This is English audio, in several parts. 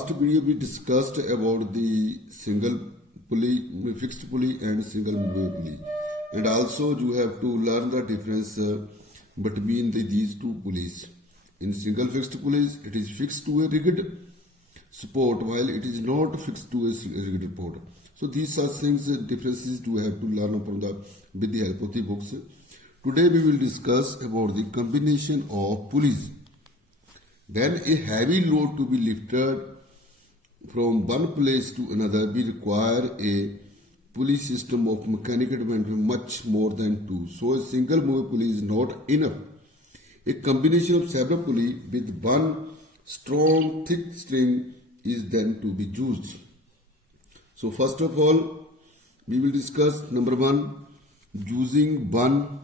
last video we discussed about the single pulley, fixed pulley and single movable pulley, and also you have to learn the difference between these two pulleys. In single fixed pulleys, it is fixed to a rigged support while it is not fixed to a rigged support. So these such things, differences you have to learn with the help of the books. Today we will discuss about the combination of pulleys. When a heavy load to be lifted from one place to another, we require a pulley system of mechanical advantage much more than two. So a single movable pulley is not enough. A combination of several pulleys with one strong thick string is then to be used. So first of all, we will discuss number one, using one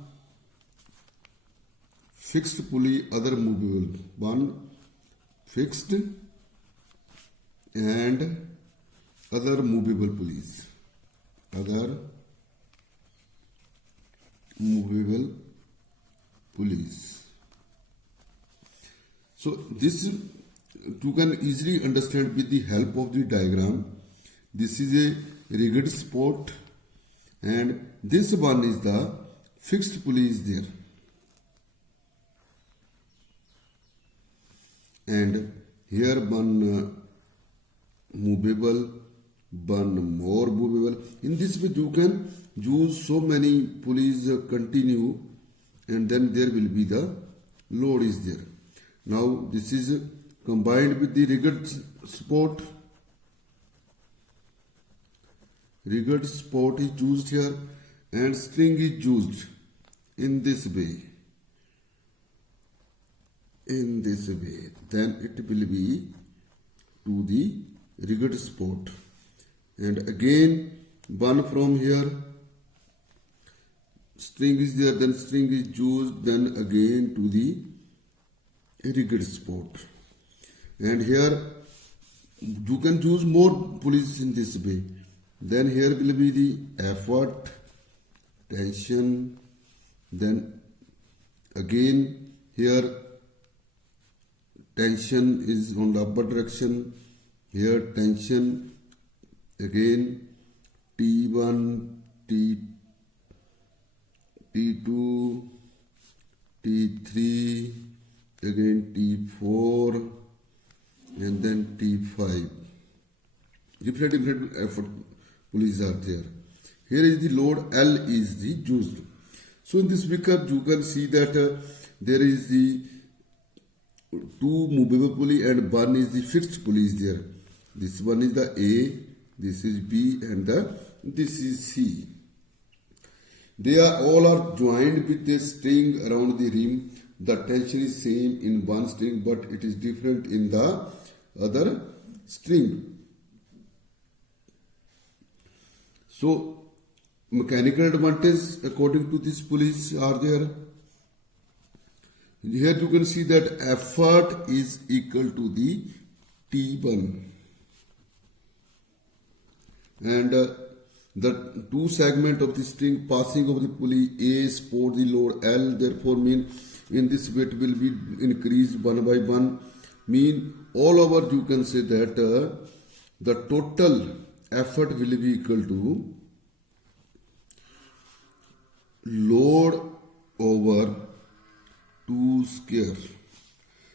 fixed pulley, other movable. One fixed and other movable pulleys. Other movable pulleys. So this you can easily understand with the help of the diagram. This is a rigged support and this one is the fixed pulley is there. And here one movable, one more movable. In this way you can use so many pulleys continue, and then there will be the load is there. Now this is combined with the rigged support. Rigged support is used here and string is used in this way. In this way, then it will be to the rigged support, and again one from here, string is there, then string is used, then again to the rigged support, and here you can use more pulleys in this way. Then here will be the effort, tension, then again here tension is on the upper direction, here tension, again T1, T2, T3, again T4, and then T5. Different effort pulleys are there. Here is the load, L is the used. So in this figure you can see that there is the two movable pulley and one is the fixed pulley is there. This one is the A, this is B, and this is C. They are all are joined with a string around the rim. The tension is same in one string, but it is different in the other string. So mechanical advantage according to these pulleys are there. Here you can see that effort is equal to the T1, and the two segment of the string passing over the pulley A support the load L, therefore mean in this way it will be increased one by one. Mean all over you can say that the total effort will be equal to load over 2 square.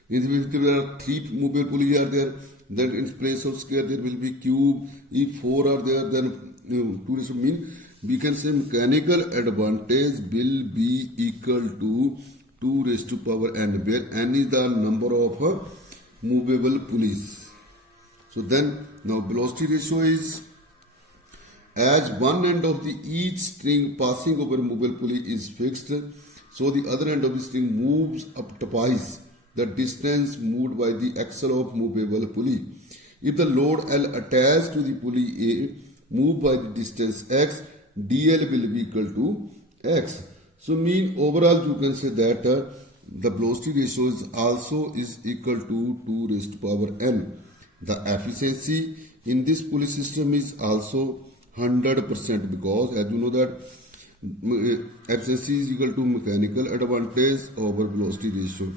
In this there are 3 movable pulleys are there. Then in place of square there will be cube. If 4 are there, then 2 raised to mean we can say mechanical advantage will be equal to 2 raised to power n, where n is the number of movable pulleys. So then now velocity ratio is, as one end of the each string passing over a movable pulley is fixed, so the other end of the string moves up twice the distance moved by the axle of movable pulley. If the load L attached to the pulley A moved by the distance x, dl will be equal to x. So mean overall you can say that the velocity ratio is also equal to 2 raised to power n. The efficiency in this pulley system is also 100%, because as you know that efficiency is equal to mechanical advantage over velocity ratio.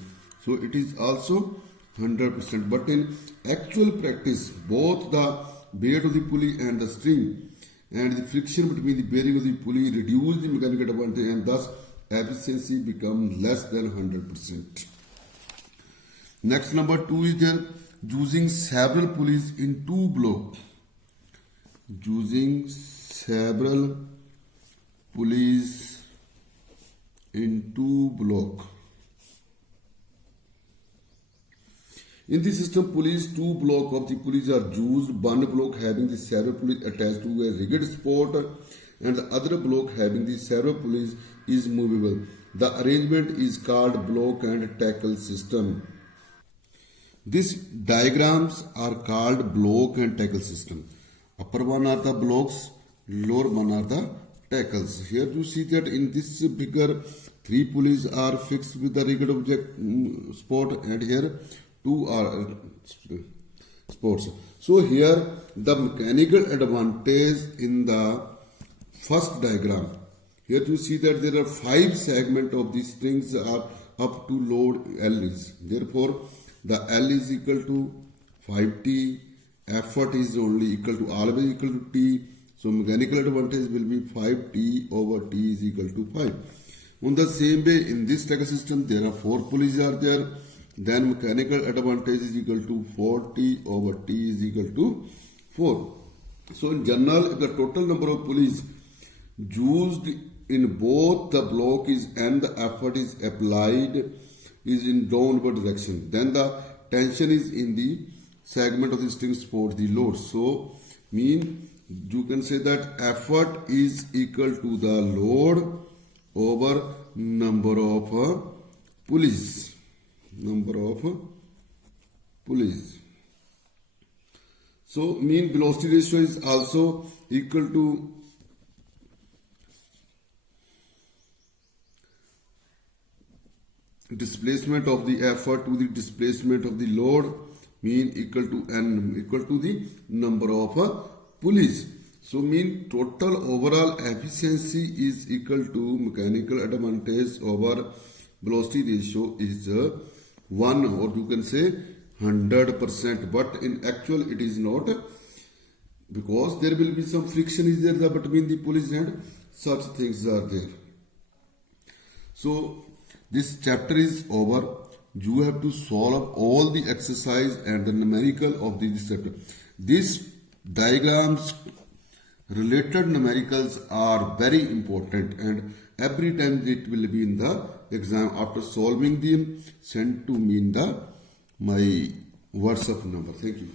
So it is also 100%. But in actual practice, both the weight of the pulley and the string and the friction between the bearing of the pulley reduce the mechanical advantage, and thus efficiency becomes less than 100%. Next, number 2 is there using several pulleys in two blocks. Using several pulleys in two blocks. In this system, two blocks of the pulleys are used. One block having the several pulleys attached to a rigid support, and the other block having the several pulleys is movable. The arrangement is called block and tackle system. These diagrams are called block and tackle system. Upper one are the blocks, lower one are the tackles. Here you see that in this figure, 3 pulleys are fixed with the rigid object support, and here 2 are supports. So here the mechanical advantage in the first diagram. Here you see that there are 5 segments of these strings are up to load L is. Therefore, the L is equal to 5T. Effort is only equal to always equal to T. So mechanical advantage will be 5T over T is equal to 5. On the same way, in this tackle system, there are 4 pulleys are there. Then mechanical advantage is equal to 4T over T is equal to 4. So in general, if the total number of pulleys used in both the block is and the effort is applied is in downward direction, then the tension is in the segment of the string support the load. So mean you can say that effort is equal to the load over number of pulleys. So mean velocity ratio is also equal to displacement of the effort to the displacement of the load, mean equal to n equal to the number of pulleys. So mean total overall efficiency is equal to mechanical advantage over velocity ratio is 1, or you can say 100%, but in actual it is not, because there will be some friction is there between the pulleys and such things are there. So this chapter is over. You have to solve all the exercise and the numerical of this chapter. These diagrams, related numericals are very important, and every time it will be in the exam. After solving them, send to me in the my WhatsApp number. Thank you.